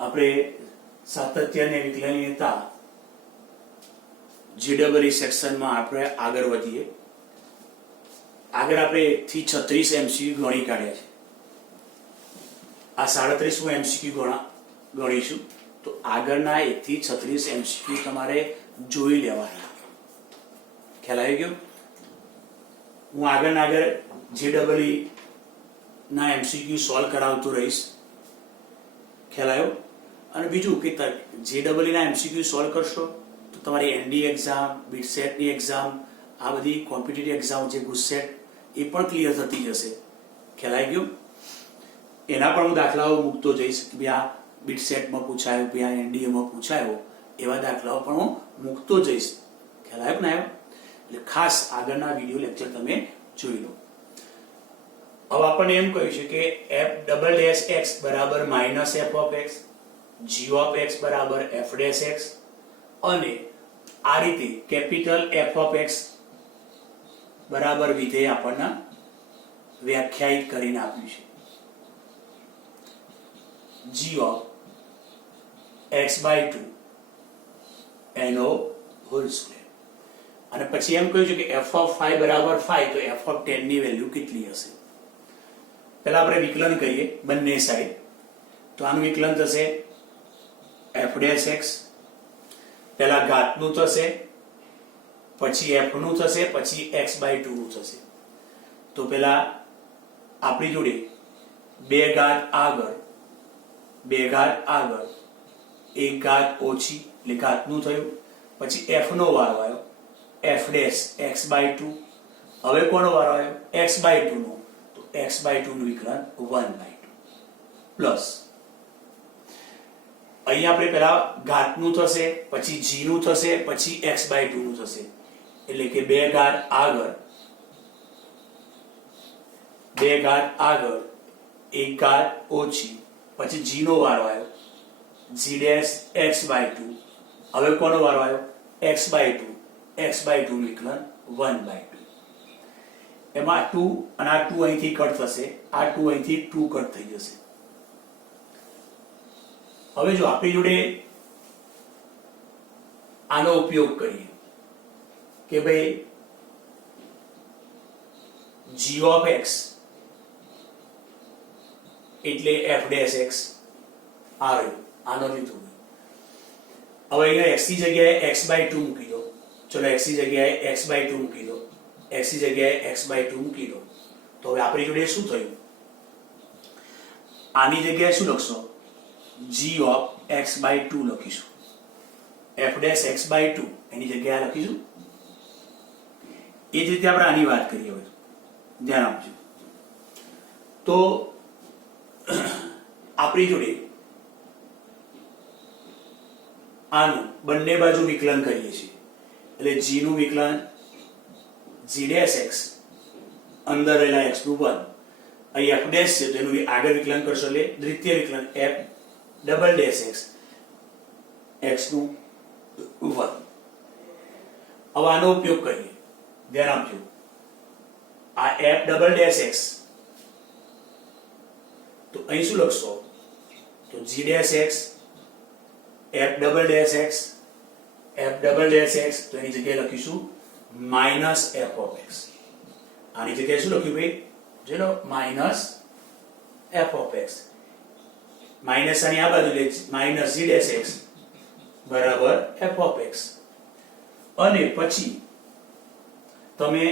આપણે સાતત્ય અને વિકલનીયતા GEE સેક્શનમાં આપણે આગળ વધીએ. આગળ આપણે 1 થી 36 MCQ ગણી કાઢ્યા છે. આ 37મો MCQ ગણીશું. તો આગળના 1 થી 36 MCQ તમારે જોઈ લેવાના. ખ્યાલ આવી ગયો? હું આગળ GEE ના MCQ સોલ્વ કરાવતો રહીશ. ખ્યાલ આવ્યો? અને બીજું કે GEE ના MCQ સોલ્વ કરશો તો તમારી ND એક્ઝામ, BITSET ની એક્ઝામ, આ બધી કોમ્પિટિટિવ એક્ઝામ જે GUSSET એ પણ ક્લિયર થતી જશે. ખ્યાલ આવી ગયો? એના પણ હું દાખલાઓ મૂકતો જઈશ કે ભાઈ આ BITSET માં પૂછાયો, ભાઈ આ NDA માં પૂછાયો, એવા દાખલાઓ પણ હું મૂકતો જઈશ. ખ્યાલ આવ્યો ને? એટલે ખાસ આગળના વિડીયો લેક્ચર તમે જોઈ લો. હવે આપણને એમ કહ્યું છે કે f'(x) બરાબર -f of x, g of x બરાબર f'(x) અને આ રીતે કેપિટલ F of x બરાબર વિધેય આપણને વ્યાખ્યાયિત કરીને આપ્યું છે. g of x/2 એનો હોલ સ્ક્વેર. અને પછી એમ કહ્યું છે કે f of 5 બરાબર 5, તો f of 10 ની વેલ્યુ કેટલી હશે? પહેલા આપણે વિકલન કરીએ બંને સાઈડ. તો આનું વિકલન થશે f'(x) પહેલા ઘાતનું થશે, પછી f નું થશે, પછી x/2 નું થશે. તો પહેલા આપણી જોડે 2 ઘાત આગળ, 2 ઘાત આગળ, 1 ઘાત ઓછી એટલે ઘાતનું થયું. પછી f નો વારો આવ્યો, f'(x/2). હવે કોનો વારો આવ્યો? x/2 નો. તો x/2 નું વિકલન 1/2 પ્લસ અહીં આપણે પહેલા ઘાતનું થશે, પછી g નું થશે, પછી x/2 નું થશે. એટલે કે 2 ઘાત આગળ, 2 ઘાત આગળ, 1 ઘાત ઓછી, પછી g નો વારો આવ્યો, g'(x/2). હવે કોનો વારો આવ્યો? x/2. x/2 નું વિકલન 1/2. એમાં 2 અને આ 2 અહીંથી કટ થશે, આ 2 અહીંથી 2 કટ થઈ જશે. હવે જો આપણી જોડે આનો ઉપયોગ કરીએ કે ભાઈ g of x એટલે f'(x) આ રહ્યું, આનો લીધું. હવે અહીંયા x ની જગ્યાએ x/2 મૂકી દો. ચલો x ની જગ્યાએ x/2 મૂકી દો, x ની જગ્યાએ x/2 મૂકી દો. તો હવે આપણી જોડે શું થયું? આની જગ્યાએ શું લખશો? g of x/2 લખીશું. f'(x/2) એની જગ્યાએ લખીશું. એ જ રીતે આપણે આની વાત કરીએ. હવે ધ્યાન આપજો. તો આપણી જોડે આનું બંને બાજુ વિકલન કરીએ છીએ. એટલે g નું વિકલન g'(x) અંદર રહેલા x નું 1, અહીં f' છે તો એનું આગળ વિકલન કરશો એટલે દ્વિતીય વિકલન f'(x) x નું 1. હવે આનો ઉપયોગ કરીએ. ધ્યાન આપજો. આ f'(x) તો અહીં શું લખશો? તો g'(x) f'(x) f'(x) તો એની જગ્યાએ લખીશું -f of x. આની જગ્યાએ શું લખ્યું ભાઈ? જેનો -f of x. માઈનસ આની આ બાજુ લે -g'(x) બરાબર f of x. અને પછી તમે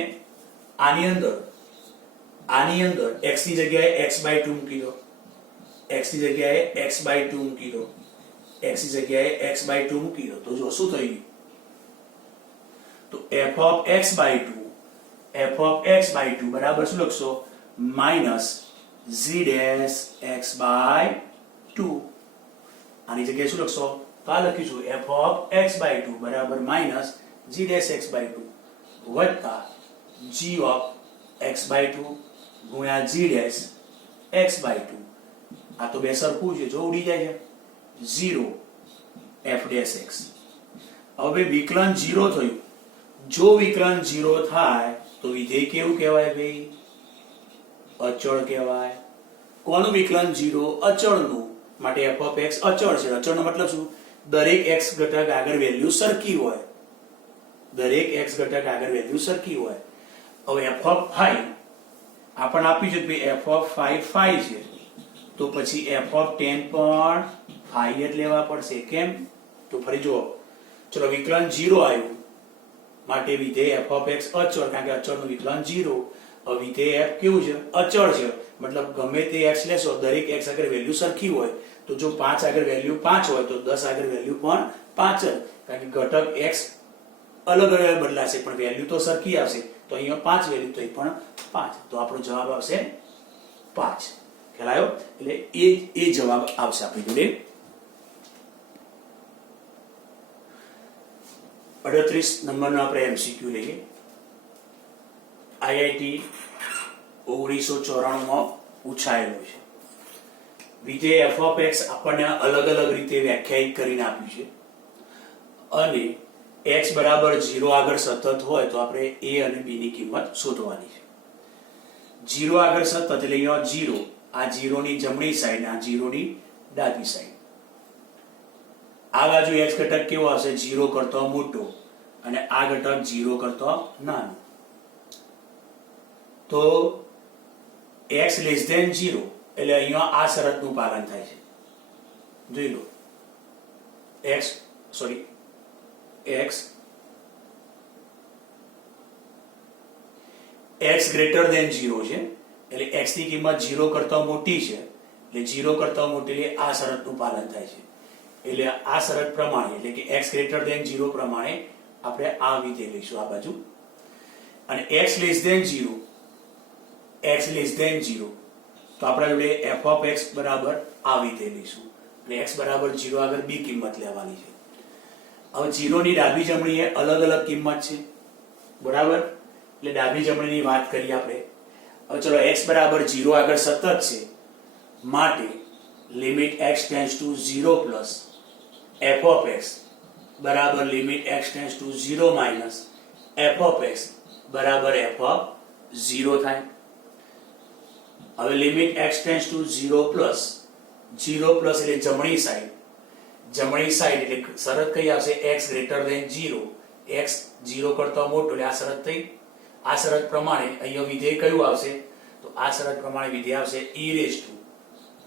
આની અંદર x ની જગ્યાએ x/2 મૂકી દો, x ની જગ્યાએ x/2 મૂકી દો, x ની જગ્યાએ x/2 મૂકી દો. તો જો શું થયું? તો f of x/2 બરાબર શું લખશો? -g'(x/2). આની જગ્યાએ શું લખશો? તો આ લખીશું f of x/2 બરાબર -g'(x/2 વત્તા g of x/2 ગુણ્યા g'(x/2). આ તો બે સરખું છે, જો ઉડી જાય છે 0 f'(x). હવે વિકલન 0 થયું. જો વિકલન 0 થાય તો વિધેય કેવું કહેવાય ભાઈ? અચળ કહેવાય. કોનું વિકલન 0? અચળનું. માટે f ઓફ x અચળ છે. અચળનો મતલબ શું? દરેક x ઘટક આગળ વેલ્યુ સરખી હોય. દરેક x ઘટક આગળ વેલ્યુ સરખી હોય. હવે f ઓફ 5 આપણને આપ્યું છે કે f ઓફ 5 છે, તો પછી f ઓફ 10 પણ 5 જ લેવા પડશે. કેમ? તો ફરી જુઓ, ચલો વિકલન 0 આવ્યું માટે વિધેય f ઓફ x અચળ, કારણ કે અચળનું વિકલન 0. હવે વિધેય f કેવું છે? અચળ છે. મતલબ ગમે તે x લેશો, દરેક x આગળ વેલ્યુ સરખી હોય. તો જો 5 આગળ વેલ્યુ 5 હોય તો 10 આગળ વેલ્યુ પણ 5 જ, કારણ કે ઘટક x અલગ અલગ બદલાશે પણ વેલ્યુ તો સરખી આવશે. તો અહીંયા 5 વેલ્યુ, તો અહીં પણ 5. તો આપણો જવાબ આવશે 5. ખ્યાલ આવ્યો? એટલે એ જવાબ આવશે આપણી જોડે. 38 નંબરનો આપણે MCQ લઈએ. IIT 1994 માં પૂછાયેલું છે. વિધેય f of x આપણને અલગ અલગ રીતે વ્યાખ્યાયિત કરીને આપ્યું છે અને x બરાબર 0 આગળ સતત હોય તો આપણે a અને b ની કિંમત શોધવાની છે. 0 આગળ સતત એટલે અહીંયા 0, આ 0 ની જમણી સાઈડ, આ 0 ની ડાબી સાઈડ. આ બાજુ x ઘટક કેવો આવશે? 0 કરતો મોટો, અને આ ઘટક 0 કરતો નાનો. તો x લેસ ધેન 0 એટલે અહીંયા આ શરતનું પાલન થાય છે. જોઈ લો, x ગ્રેટર ધેન 0 છે એટલે x ની કિંમત 0 કરતા મોટી છે, એટલે 0 કરતા મોટી એટલે આ શરતનું પાલન થાય છે. એટલે આ શરત પ્રમાણે, એટલે કે x ગ્રેટર ધેન 0 પ્રમાણે આપણે આ વિધેય લઈશું આ બાજુ. અને x લેસ ધેન 0, તો આપણા જોડે f of x બરાબર આ વિધેય લઈશું. એટલે x બરાબર 0 આગળ b કિંમત લેવાની છે. હવે 0 ની ડાબી જમણી એ અલગ અલગ કિંમત છે, બરાબર? એટલે ડાબી જમણીની વાત કરીએ આપણે. હવે ચલો x બરાબર 0 આગળ સતત છે માટે limit x tends to 0 plus f of x બરાબર limit x tends to 0 minus f of x બરાબર f of 0 થાય. હવે limit x tends to 0 plus એટલે જમણી સાઈડ એટલે શરત કઈ આવશે? x ગ્રેટર ધેન 0, x 0 કરતા મોટો એટલે આ શરત થઈ. આ શરત પ્રમાણે અહીંયા વિધેય કયું આવશે? તો આ શરત પ્રમાણે વિધેય આવશે e રેઝ ટુ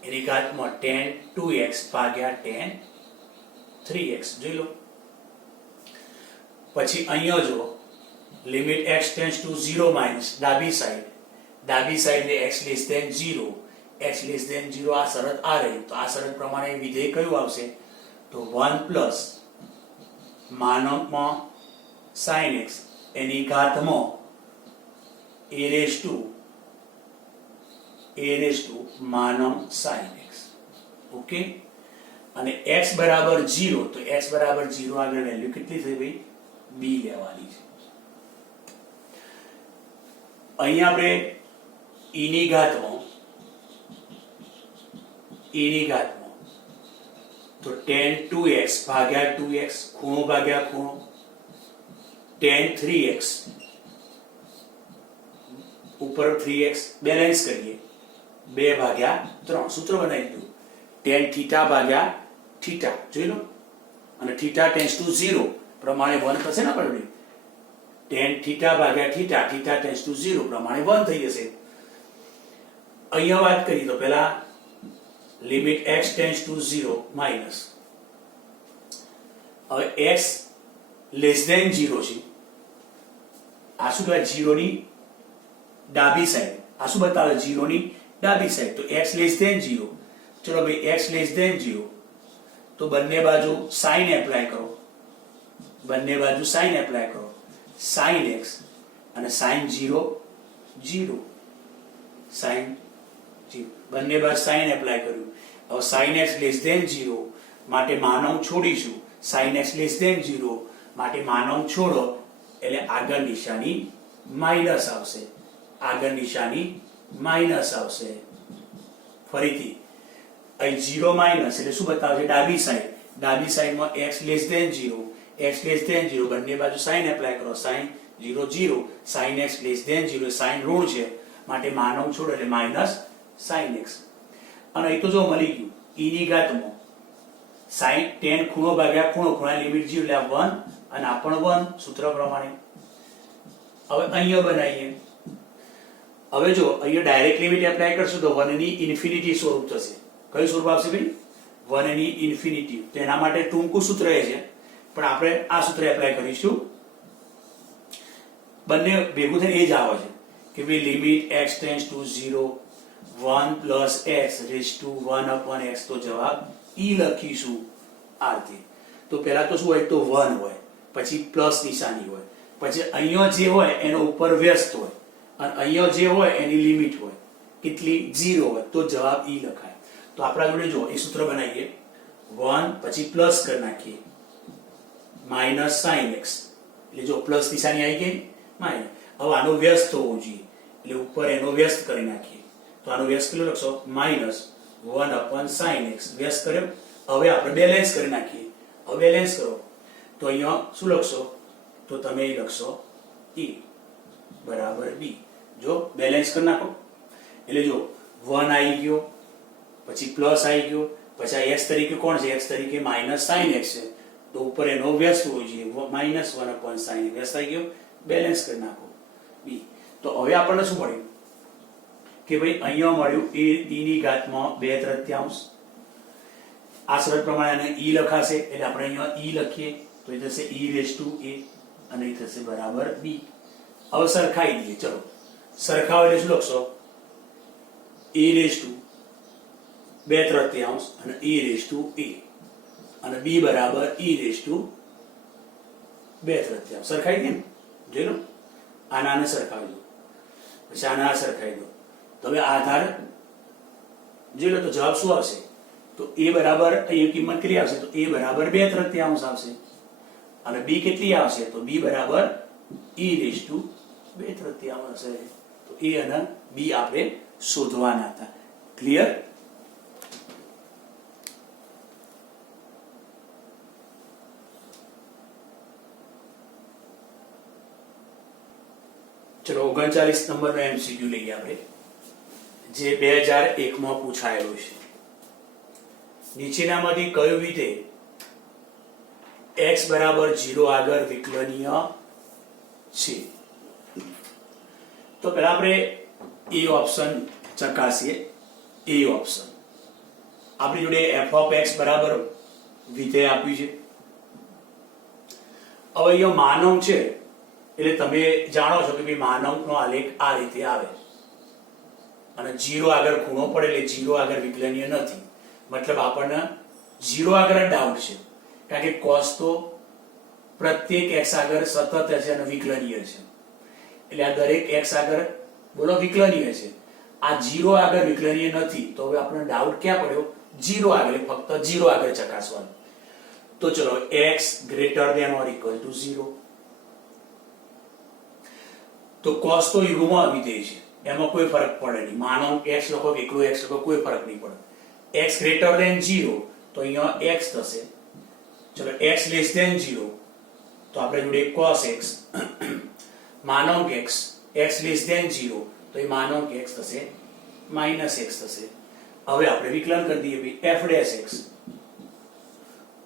એની ઘાતમાં tan 2x ભાગ્યા tan 3x. જોઈ લો. પછી અહીંયા જો limit x tends to 0 minus ડાબી સાઈડ ને x લેસ ધેન 0, આ શરત આ રહી. તો આ શરત પ્રમાણે વિધેય કયું આવશે? તો 1 પ્લસ માનકમાં sin x એની ઘાતમાં a રેઝ ટુ માનમ sin x. ઓકે. અને x બરાબર 0, તો x બરાબર 0 આગળ વેલ્યુ કેટલી થઈ ભાઈ? b લેવાની છે. અહીંયા આપણે e ની ઘાતમાં તો tan 2x ભાગ્યા 2x, ખૂણો ભાગ્યા ખૂણો, tan 3x ઉપર 3x બેલેન્સ કરીએ, 2 ભાગ્યા 3 સૂત્ર બનાવી દીધું. tan થીટા ભાગ્યા થીટા. જોઈ લો. અને થીટા ટેન્ડ્સ ટુ 0 પ્રમાણે 1 થશે ને આપણે. tan થીટા ભાગ્યા થીટા ટેન્ડ્સ ટુ 0 પ્રમાણે 1 થઈ જશે. અહીંયા વાત કરી તો પહેલા limit x tends to 0 minus. હવે x લેસ ધેન 0 છે. આ શું કહેવાય? 0 ની ડાબી સાઈડ. આ શું બતાવે? 0 ની ડાબી સાઈડ. તો x લેસ ધેન 0. ચલો ભાઈ x લેસ ધેન 0 તો બંને બાજુ sin એપ્લાય કરો. sin x અને sin 0 sin 0 બંને બાજુ sin એપ્લાય કર્યું. હવે sin x લેસ ધેન 0 માટે માનવ છોડીશું. sin x લેસ ધેન 0 માટે માનવ છોડો એટલે આગળ નિશાની માઇનસ આવશે. ફરીથી અહીં 0 માઇનસ એટલે શું બતાવે છે? ડાબી સાઈડમાં x લેસ ધેન 0, બંને બાજુ sin એપ્લાય કરો. sin 0 sin x less than 0, sin ઋણ છે માટે માનવ છોડો એટલે માઇનસ sin x. અને અહીં તો જો મળી ગયું e ની ઘાતમાં sin tan ખૂણો ભાગ્યા ખૂણો, ખૂણા લિમિટ 0 એટલે 1 અને આ પણ 1 સૂત્ર પ્રમાણે. હવે અહીંયા બનાવીએ. હવે જો અહીંયા ડાયરેક્ટ લિમિટ એપ્લાય કરશું તો 1 ની ઇન્ફિનિટી સ્વરૂપ થશે. કયું સ્વરૂપ આવશે ભાઈ? 1 ની ઇન્ફિનિટી. તો એના માટે ટૂંકું સૂત્ર એ છે, પણ આપણે આ સૂત્ર એપ્લાય કરીશું. બંને ભેગું થઈને એ જ આવે છે કે ભાઈ limit x tends to 0 1 plus x raise to 1 upon x. તો જવાબ e લખીશું આ રીતે. તો પહેલા તો શું હોય? તો 1 હોય, પછી પ્લસ નિશાની હોય, પછી અહીંયા જે હોય એનો ઉપર વ્યસ્ત હોય, અને અહીંયા જે હોય એની લિમિટ હોય. કેટલી? 0 હોય. તો જવાબ e લખાય. તો આપણા જોડે જો એ સૂત્ર બનાવીએ. 1 પછી પ્લસ કરી નાખીએ માઇનસ sin x. એટલે જો પ્લસ નિશાની આવી ગઈ માઇનસ. હવે આનો વ્યસ્ત હોવો જોઈએ એટલે ઉપર એનો વ્યસ્ત કરી નાખીએ. તો આનો વ્યસ્ત કેટલો લખશો? Minus 1 upon sin x. વ્યસ્ત કર્યો. હવે આપણે બેલેન્સ કરી નાખીએ. હવે બેલેન્સ કરો તો અહીંયા શું લખશો? તો તમે એ લખશો e બરાબર b. જો બેલેન્સ કરી નાખો એટલે જો 1 આવી ગયો, પછી પ્લસ આવી ગયો, પછી આ x તરીકે કોણ છે? x તરીકે માઇનસ sin x છે. તો ઉપર એનો વ્યસ્ત હોવો જોઈએ માઇનસ 1 અપોન sin x. વ્યસ્ત આવી ગયો. બેલેન્સ કરી નાખો b. તો હવે આપણને શું મળ્યું કે ભાઈ અહીંયા મળ્યું e ની ઘાતમાં 2/3. આ શરત પ્રમાણે આને e લખાશે એટલે આપણે અહીંયા e લખીએ તો એ થશે e રેઝ ટુ a અને એ થશે બરાબર b. હવે સરખાઈ દઈએ. ચલો સરખાવ એટલે શું લખશો? e રેઝ ટુ 2/3 અને e રેઝ ટુ a અને b બરાબર e રેઝ ટુ 2/3. સરખાઈ દે ને, જોઈ લો. આને સરખાવી દો, પછી આને આ સરખાવી દો. તો હવે આધાર જોઈ લો તો જવાબ શું આવશે? તો a બરાબર અહીંયા કિંમત કેટલી આવશે? તો a બરાબર 2/3 આવશે. અને b કેટલી આવશે? તો b બરાબર e રેઝ ટુ 2/3 આવશે. તો a અને b આપણે શોધવાના હતા. ક્લિયર? ચલો 39 નંબરનો MCQ લઈએ આપણે, જે 2001 માં પૂછાયેલું છે. નીચેનામાંથી કયું વિધેય x બરાબર 0 આગળ વિકલનીય છે? તો પહેલા આપણે એ ઓપ્શન ચકાસીએ. એ ઓપ્શન આપણી જોડે f ઓફ x બરાબર વિધેય આપ્યું છે. હવે અહીંયા માનવ છે એટલે તમે જાણો છો કે ભાઈ માનવનો આલેખ આ રીતે આવે અને 0 આગળ ખૂણો પડે એટલે 0 આગળ વિકલનીય નથી. મતલબ આપણને 0 આગળ ડાઉટ છે, કારણ કે cos તો પ્રત્યેક x આગળ સતત છે અને વિકલનીય છે. એટલે આ દરેક x આગળ બોલો વિકલનીય છે. આ 0 આગળ વિકલનીય નથી. તો હવે આપણને ડાઉટ ક્યાં પડ્યો? 0 આગળ. ફક્ત 0 આગળ ચકાસવાનું. તો ચલો x greater than or equal to 0. તો cos તો યુગમાં વિધેય છે, એમાં કોઈ ફરક પડે નહીં. માનો x લખો કે એકલો x લખો, કોઈ ફરક નહીં પડે. x ગ્રેટર ધેન 0 તો અહીંયા x થશે. ચલો x લેસ ધેન 0 તો આપણે જોડે cos x. માનો કે x લેસ ધેન 0 તો એ માનો કે x થશે માઈનસ x થશે. હવે આપણે વિકલન કરી દઈએ ભાઈ f ડેશ x.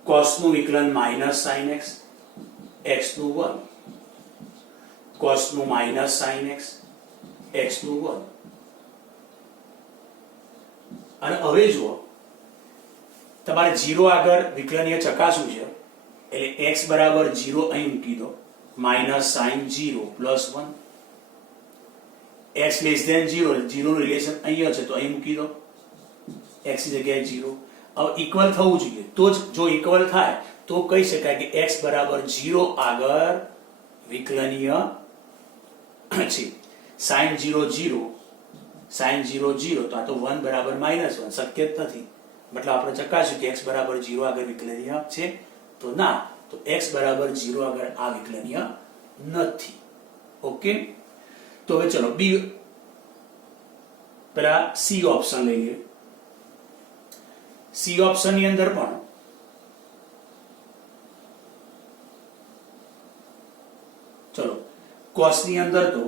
cos નું વિકલન માઈનસ sin x, x નું 1, cos નું માઈનસ sin x, x નું 1. અને હવે જુઓ તમારે 0 આગળ વિકલનીય ચકાસવું છે એટલે x બરાબર 0 અહીં મૂકી દો, minus sin 0 plus 1. x less than 0, 0 નું રિલેશન અહીંયા છે તો અહીં મૂકી દો, x ની જગ્યાએ 0. હવે ઇક્વલ થવું જોઈએ. તો જ જો ઇક્વલ થાય તો કહી શકાય કે x બરાબર 0 આગળ વિકલનીય છે. sin 0 0, sin 0 0 તો આ તો 1 બરાબર -1 શક્ય જ નથી. મતલબ આપણે ચકાસ્યું કે x બરાબર 0 આગળ વિકલનીય છે? તો ના. તો x બરાબર 0 આગળ આ વિકલનીય નથી. ઓકે. તો હવે ચલો b પેલા c ઓપ્શન લઈએ. c ઓપ્શન ની અંદર પણ ચલો cos ની અંદર તો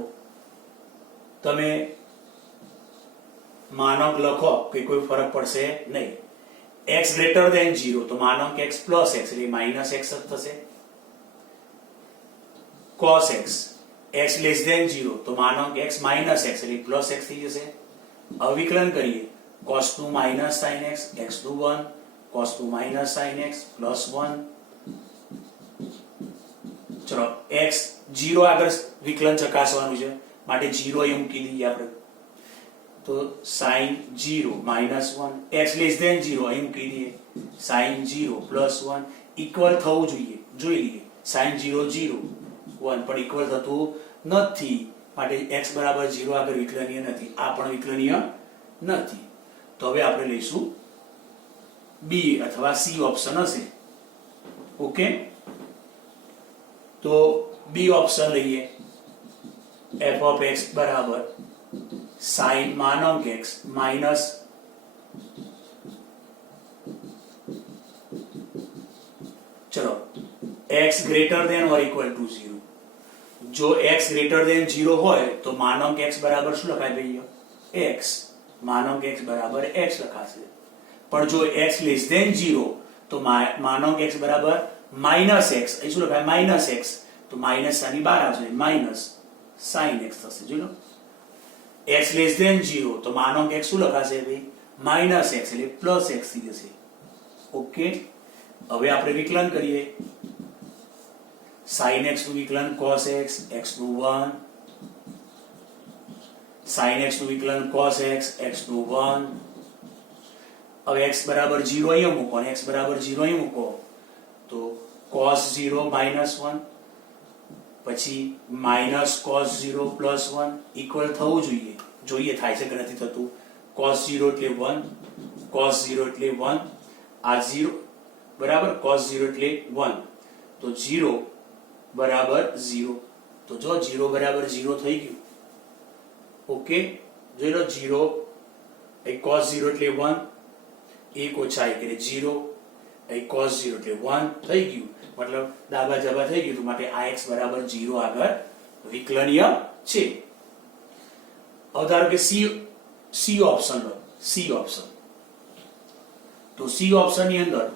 તમે માનક લખો કે કોઈ ફરક પડશે નહીં. x ગ્રેટર ધેન 0 તો માનો કે x પ્લસ x એટલે માઇનસ x જ થશે. cos x x less than 0 તો માનો કે x માઇનસ x એટલે પ્લસ x થઈ જશે. અવિકલન કરીએ cos 2 minus sin x x2 1 cos 2 minus sin x plus 1. ચલો x 0 આગળ વિકલન ચકાસવાનું છે માટે 0 એ મૂકી દઈએ આપણે. તો sin 0 minus 1 x less than 0 અહીં મૂકી દઈએ. sin 0 plus 1 ઇક્વલ થવું જોઈએ. જોઈ લઈએ sin 0 0 1 પણ ઇક્વલ થતું નથી માટે x બરાબર 0 આગળ વિકલનીય નથી. આ પણ વિકલનીય નથી. તો હવે આપણે લઈશું B અથવા C ઓપ્શન હશે. ઓકે, તો B ઓપ્શન લઈએ. f of x બરાબર sin માનક x માઇનસ ચલો x greater than or equal to 0. જો x ગ્રેટર ધેન 0 હોય તો માનક x બરાબર શું લખાય ભાઈઓ? x. માનક x બરાબર x લખાશે. પણ જો x લેસ ધેન 0 તો માનક x બરાબર માઇનસ x. અહીં શું લખાય? Minus x. તો માઇનસ આની બહાર આવશે માઇનસ sin x થશે. જોઈ લો x લેસ ધેન 0 તો માનો કે x શું લખાશે ભાઈ? માઇનસ x એટલે પ્લસ x થઈ જશે. ઓકે, હવે આપણે વિકલન કરીએ. sin x નું વિકલન cos x x નું 1 sin x નું વિકલન cos x x નું 1. હવે x બરાબર 0 અહીં મૂકો અને x બરાબર 0 અહીં મૂકો તો cos 0 minus 1 પછી માઇનસ cos 0 પ્લસ 1 ઇક્વલ થવું જોઈએ. જોઈએ થાય છે કે નથી થતું. cos 0 એટલે 1 cos 0 એટલે 1 આ 0 બરાબર cos 0 એટલે 1 તો 0 બરાબર 0 તો જો 0 બરાબર 0 થઈ ગયું. ઓકે, જોઈ લો 0 એ cos 0 એટલે 1 1 ઓછા 1 એટલે 0 એ cos 0 એટલે 1 થઈ ગયું. મતલબ ડાબા જબા થઈ ગયું માટે આ x બરાબર 0 આગળ વિકલનીય છે. હવે ધારો કે C ઓપ્શન લો. C ઓપ્શન તો C ઓપ્શન ની અંદર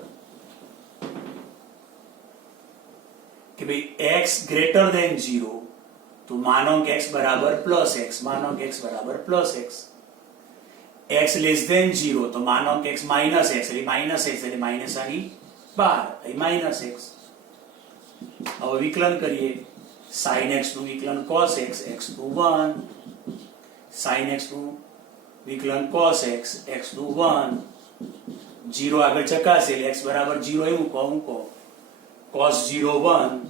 કે ભાઈ x ગ્રેટર ધેન 0 તો માનો કે x બરાબર પ્લસ x. માનો કે x બરાબર plus x. x less than 0 તો માનો કે x માઇનસ x એટલે માઇનસ આની બહાર અહીં માઇનસ x. હવે વિકલન કરીએ. sin x નું વિકલન cos x x નું 1 sin x નું વિકલન cos x x નું 1 0 આગળ ચકાસે એટલે x બરાબર 0 અહીં મૂકો cos 0 1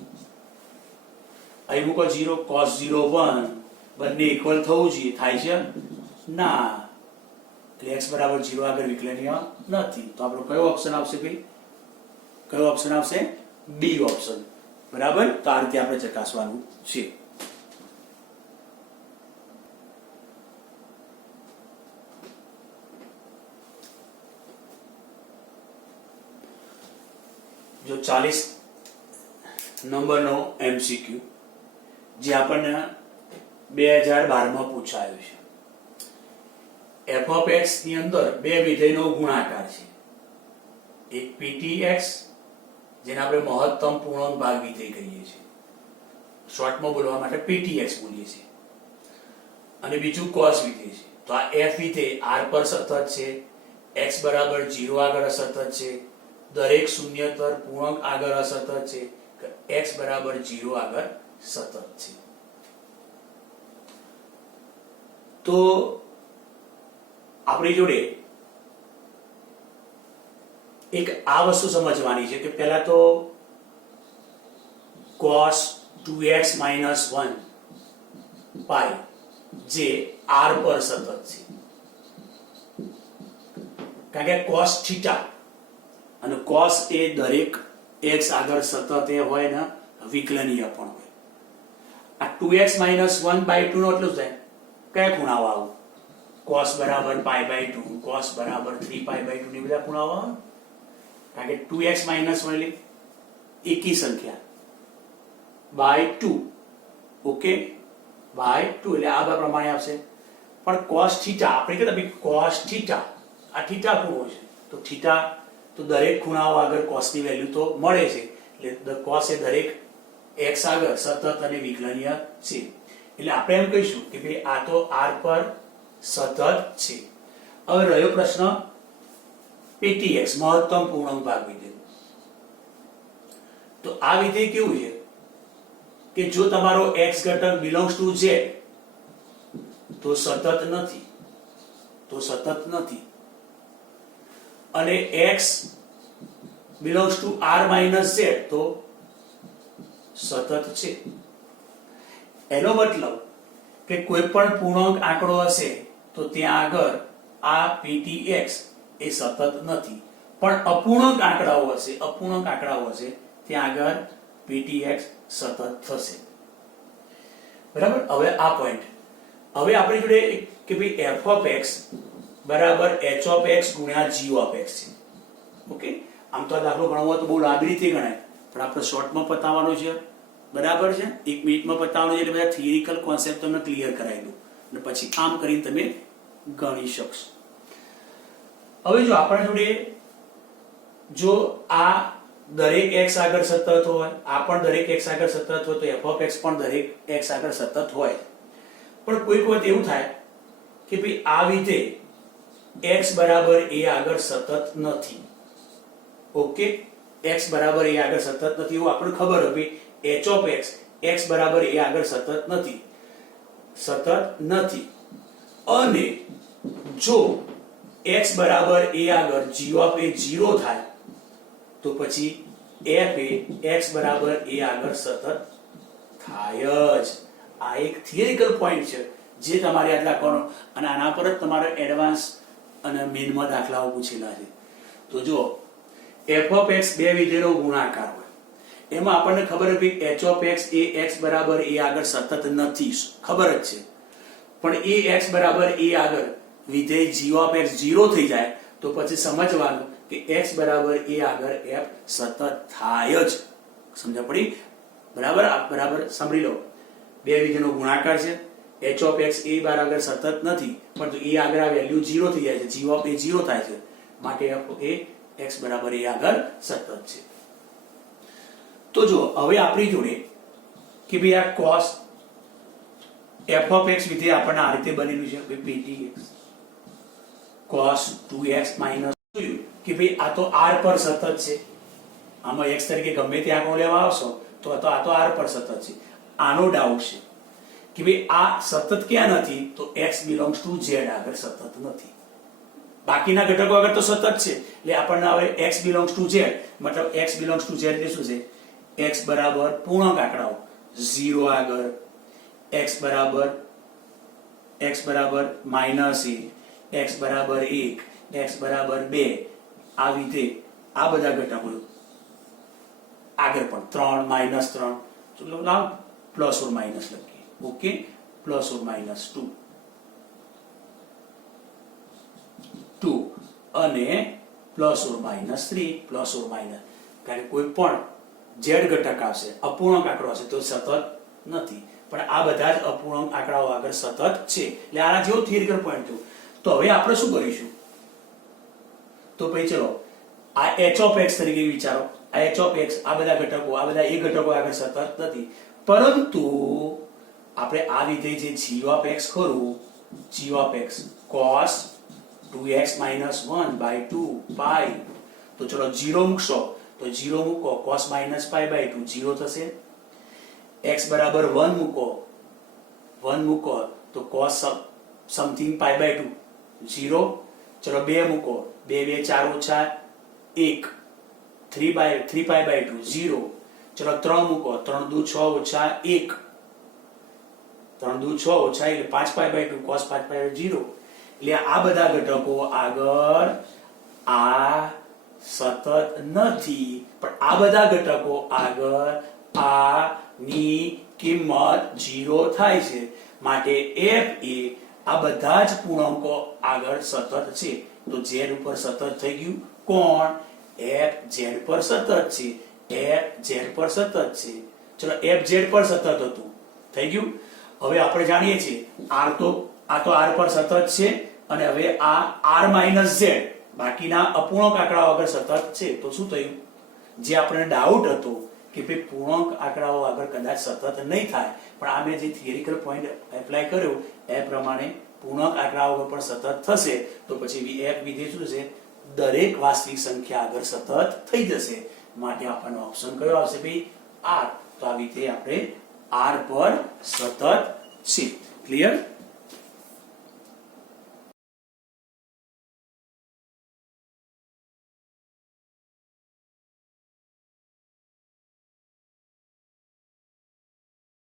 અહીં મૂકો 0 cos 0 1 બંને ઇક્વલ થવું જોઈએ. થાય છે ના એટલે x બરાબર 0 આગળ વિકલનીય નથી. તો આપણો કયો ઓપ્શન આવશે ભાઈ? કયો ઓપ્શન આવશે? B option. બરાબર, તો આ રીતે આપણે ચકાસવાનું છે. જો 40 નંબરનો MCQ જે આપણને 2012 માં પૂછાયો છે. f of x ની અંદર બે વિધેયનો ગુણાકાર છે. એક ptx જેને આપણે મહત્તમ પૂર્ણાંક ભાગ વિધેય કહીએ છીએ. શોર્ટમાં બોલવા માટે ptx બોલીએ છીએ. અને બીજું cos વિધેય છે. તો આ f વિધેય r પર સતત છે. x બરાબર 0 આગળ સતત છે. દરેક શૂન્યતર પૂર્ણાંક આગળ સતત છે. x બરાબર 0 આગળ સતત છે. તો આપણી જોડે એક આ વસ્તુ સમજવાની છે કે પહેલા તો cos 2x - 1 પાઈ જે r પર સતત છે. કારણ કે cos થીટા અને cos એ દરેક x આગળ સતત એ હોય ને વિકલનીય પણ હોય. આ 2x - 1/2 નો એટલું થાય કયા ખૂણાઓ આવું? cos બરાબર π/2 cos બરાબર 3π/2 ની બધા ખૂણાઓ આવે. કારણ કે 2x - 1 એટલે એકી સંખ્યા /2. ઓકે, /2 એટલે આ પ્રમાણે આવશે. પણ cos થીટા આપણે કહેતા ભાઈ cos થીટા આ થીટા ખૂણો છે તો થીટા તો દરેક ખૂણાઓ આગળ cos ની વેલ્યુ તો મળે છે, એટલે cos એ દરેક x આગળ સતત અને વિકલનીય છે. એટલે આપણે એમ કહીશું કે ભાઈ આ તો r પર સતત છે. હવે રહ્યો પ્રશ્ન ptx મહત્તમ પૂર્ણાંક ભાગ વિધેય. તો આ વિધેય કેવું છે કે જો તમારો x ઘટક belongs to z તો સતત નથી અને x belongs to r minus z તો સતત છે. એનો મતલબ કે કોઈ પણ પૂર્ણાંક આંકડો હશે તો ત્યાં આગળ આ ptx એ સતત નથી, પણ અપૂર્ણાંક આંકડાઓ હશે ત્યાં આગળ ptx સતત થશે. બરાબર. હવે આ પોઈન્ટ હવે આપણી જોડે કે ભાઈ f of x બરાબર h of x ગુણ્યા g of x છે. ઓકે, આમ તો આ દાખલો ગણવો તો બહુ લાંબી રીતે ગણાય, પણ આપણે શોર્ટમાં પતાવવાનો છે. બરાબર છે, 1 મિનિટમાં પતાવવાનો છે, એટલે બધા થિયરિકલ કોન્સેપ્ટ તમને ક્લિયર કરાવી દઉં અને પછી આમ કરીને તમે ગણી શકશો. હવે જો આપણા જોડે જો આ દરેક x આગળ સતત હોય, આ પણ દરેક x આગળ સતત હોય, તો f of x પણ દરેક x આગળ સતત હોય. પણ કોઈક વખત એવું થાય કે ભાઈ આ વિધેય x બરાબર a આગળ સતત નથી. ઓકે, x બરાબર a આગળ સતત નથી એવું આપણને ખબર હોય ભાઈ h of x બરાબર a આગળ સતત નથી અને જો x બરાબર a આગળ g of a 0 થાય તો પછી f એ x બરાબર a આગળ સતત થાય જ. આ એક થિયરિકલ પોઈન્ટ છે જે તમારે યાદ રાખવાનો, અને આના પર જ તમારે એડવાન્સ અને મેઇનમાં દાખલાઓ પૂછેલા છે. તો જો f of x બે વિધેયનો ગુણાકાર હોય, એમાં આપણને ખબર છે કે h of x A x બરાબર a આગળ સતત નથી, ખબર જ છે. પણ એ x બરાબર a આગળ વિધેય g of x 0 થઈ જાય તો પછી સમજવાનું કે x બરાબર a આગળ f સતત થાય જ. સમજ પડી? બરાબર સાંભળી લો. બે વિધેયનો ગુણાકાર છે, h of x a બરાબર સતત નથી, પરંતુ a આગળ આ વેલ્યુ 0 થઈ જાય છે, g of a 0 થાય છે, માટે f એ x બરાબર a આગળ સતત છે. તો જો હવે આપણી જોડે કે ભાઈ આ cos f of x વિધેય આપણને આ રીતે બનેલું છે કે ptx cos 2x minus 2 કે ભાઈ આ તો r પર સતત છે. આમાં x તરીકે ગમે તે આંકડો લેવા આવશો તો આ તો r પર સતત છે. આનો ડાઉટ છે કે ભાઈ આ સતત ક્યાં નથી, તો x belongs to z આગળ સતત નથી. બાકીના ઘટકો આગળ તો સતત છે, એટલે આપણને હવે x belongs to z મતલબ x belongs to z એટલે શું છે? x બરાબર પૂર્ણાંક આંકડાઓ 0 આગળ x બરાબર -1, x બરાબર 1, x બરાબર 2, આ વિધેય આ બધા ઘટકો આગળ પણ 3 -3, ચલો લાવ પ્લસ ઓર માઇનસ લખીએ. ઓકે, પ્લસ ઓર માઇનસ 2 અને plus or minus 3 plus or minus, કારણ કે કોઈ પણ z ઘટક આવશે અપૂર્ણાંક આંકડો હશે તો સતત નથી, પણ આ બધા જ અપૂર્ણાંક આંકડાઓ આગળ સતત છે. એટલે આના જેવો થિયરિકલ પોઈન્ટ થયો. તો હવે આપણે શું કરીશું? તો પછી ચલો આ h of x તરીકે વિચારો. આ h of x આ બધા ઘટકો a ઘટકો આગળ સતત નથી, પરંતુ આપણે આ વિધેય જે g of x ખરું, g of x cos 2x - 1/2 પાઈ, તો ચલો 0 મૂકશો તો 0 મૂકો, cos - π/2 0 થશે. x બરાબર 1 મૂકો તો cos સમથિંગ π/2 0. ચલો 2 મૂકો, 2 2 4 ઓછા 1 3π/2 0. ચલો 3 મૂકો, 3 દુ 6 ઓછા 1 3 દુ 6 ઓછા 1 5π/2 cos 5/2 0. એટલે આ બધા ઘટકો આગળ આ સતત નથી, પણ આ બધા ઘટકો આગળ આ ની કિંમત 0 થાય છે, માટે f એ આ બધા જ પૂર્ણાંકો આગળ સતત છે. તો z ઉપર સતત થઈ ગયું. કોણ? f z પર સતત છે, f z પર સતત છે. ચલો f z પર સતત હતું, થઈ ગયું. હવે આપણે જાણીએ છીએ r તો r પર સતત છે, અને હવે આ r - z બાકીના અપૂર્ણાંક આંકડાઓ આગળ સતત છે તો શું થયું? જે આપણને ડાઉટ હતો કે ભાઈ પૂર્ણાંક આંકડાઓ આગળ કદાચ સતત નહીં થાય, પણ આ મેં જે થિયરિકલ પોઈન્ટ એપ્લાય કર્યો એ પ્રમાણે પૂર્ણાંક આંકડાઓ આગળ પણ સતત થશે, તો પછી f વિધેય શું છે? દરેક વાસ્તવિક સંખ્યા આગળ સતત થઈ જશે. માટે આપણનો ઓપ્શન કયો આવશે ભાઈ? r. તો આ વિધેય આપણે r પર સતત છે. ક્લિયર?